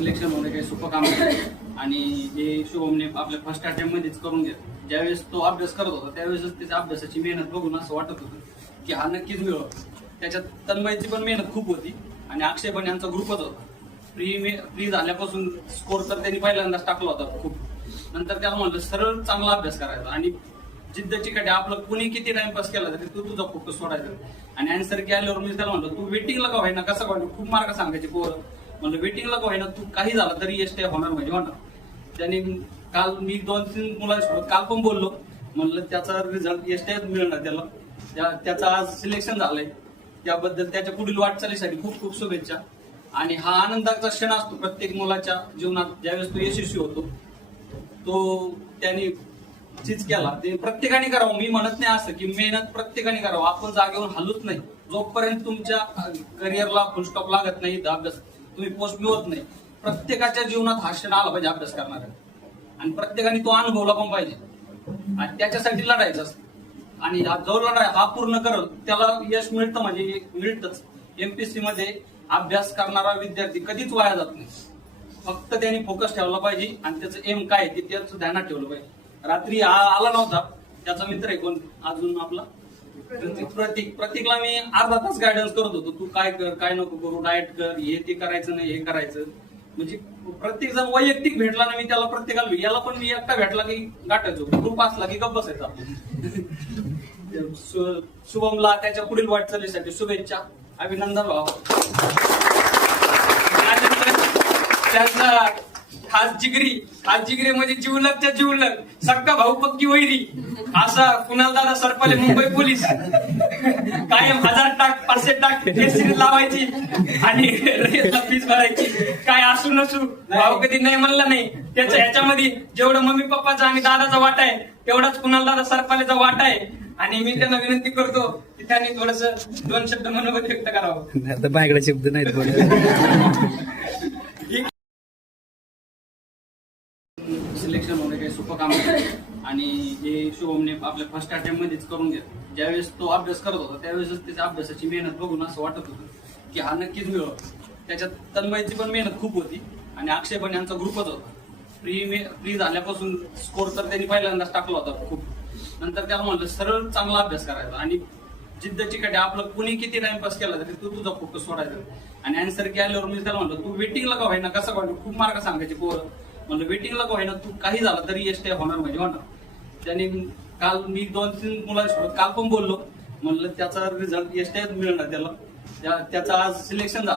Selection होणे काही सोपं काम नाही आणि हे शुभमने आपल्या फर्स्ट अटेम्प्ट मध्येच करून घेतलं. ज्यावेळेस तो अभ्यास करत होता त्यावेळेसच त्याच्या अभ्यासाची मेहनत बघून असं वाटत होतं की हा नक्कीच मिळव. त्याच्यात तन्मयची पण मेहनत खूप होती आणि अक्षय पण यांचा ग्रुपच होता. फ्री झाल्यापासून स्कोर तर त्यांनी पहिल्यांदाच टाकला होता खूप. नंतर त्याला म्हणलं सरळ चांगला अभ्यास करायचा आणि जिद्द चिकाटी आपलं कुणी किती टाइमपास केला तरी तू तुझा फोकस सोडायचा. आणि आन्सर की आल्यावर मी त्याला म्हणलं तू वेटिंगला का व्हायना कसं व्हायना खूप मार्क सांगायचे पोरं. म्हणलं वेटिंगला का व्हायना तू काही झालं तरी एसटी होणार म्हणजे होणार. त्याने काल मी 2-3 मुलांसोबत काल पण बोललो म्हणलं त्याचा रिझल्ट एसटी मिळणार त्याला. त्याचं आज सिलेक्शन झालंय त्याबद्दल त्याच्या पुढील वाटचालीसाठी खूप खूप शुभेच्छा. आणि हा आनंदाचा क्षण असतो प्रत्येक मुलाच्या जीवनात ज्यावेळेस तो यशस्वी होतो. तो त्यांनी चीज केला ते प्रत्येकाने करावं. मी म्हणत नाही असं की मेहनत प्रत्येकाने करावं. आपण जागेवर हलूच नाही जोपर्यंत तुमच्या करिअरला फुलस्टॉप लागत नाही अभ्यास तुम्ही पोस्ट मिळवत नाही. प्रत्येकाच्या जीवनात हा क्षण आला पाहिजे अभ्यास करणारा आणि प्रत्येकाने तो अनुभवला पण पाहिजे आणि त्याच्यासाठी लढायचं असतं. आणि जो लढाई हा पूर्ण करल त्याला यश मिळतं म्हणजे मिळतच. एमपीएससी मध्ये अभ्यास करणारा विद्यार्थी कधीच वाया जात नाही. फक्त त्यांनी फोकस ठेवला पाहिजे आणि त्याचं एम काय ते त्याचं ध्यानात ठेवलं पाहिजे. रात्री आला नव्हता त्याचा मित्र आहे कोण अजून आपला प्रतीकला मी अर्धा तास गायडन्स करत होतो. तू काय कर काय नको करू डाएट कर हे ते करायचं नाही हे करायचं. म्हणजे प्रत्येक जण वैयक्तिक भेटला ना मी त्याला प्रत्येकाला याला पण मी एकटा भेटला की गाठायचो ग्रुप असला की गप्प बसायचा. शुभमला त्याच्या पुढील वाटचालीसाठी शुभेच्छा अभिनंदन व्हावं. त्याचा खास जिगरी म्हणजे जिवलगच्या जिवलग सक्का भाऊ पक्की वैरी असा कुणाल दादा सरपले मुंबई पोलीस कायम 1000 टाक 500 टाक सिरीज लावायची आणि रेसला फीस भरायची. काय असू नसू भाऊ कधी नाही म्हणला नाही. त्याचं ह्याच्यामध्ये जेवढं मम्मी पप्पाचा आणि दादाचा वाटा आहे तेवढाच कुणाल दादा सरपलेचा वाटा आहे. आणि मी त्यांना विनंती करतो की त्यांनी थोडस 2 शब्द मनोगत व्यक्त करावं. माझ्याकडे शब्द नाहीत. सिलेक्शन होणे काही सोपं काम नाही आणि हे शुभमने आपल्या फर्स्ट अटेम्प्ट मध्येच करून घेतलं. ज्यावेळेस तो अभ्यास करत होता त्यावेळेसच त्याच्या अभ्यासाची मेहनत बघून असं वाटत होतं की हा नक्कीच मिळव. त्याच्यात तन्मयची पण मेहनत खूप होती आणि अक्षय पण यांचा ग्रुपच होता. फ्री झाल्यापासून स्कोर तर त्यांनी पहिल्यांदाच टाकला होता खूप. नंतर त्याला म्हणलं सरळ चांगला अभ्यास करायचा आणि जिद्द चिकाटी आपलं कुणी किती टाइमपास केला तरी तू तुझा फोकस सोडायचा. आणि आन्सर की आल्यावर मी त्याला म्हणलं तू वेटिंगला का व्हायना कसं व्हायना खूप मार्क सांगायचे पोरं. म्हणलं वेटिंगला का व्हायना तू काही झालं तरी एसटी होणार म्हणजे होणार. त्याने काल मी 2-3 मुलांसोबत काल पण बोललो म्हणलं त्याचा रिझल्ट एसटी मिळणार त्याला. त्याचं आज सिलेक्शन झालं.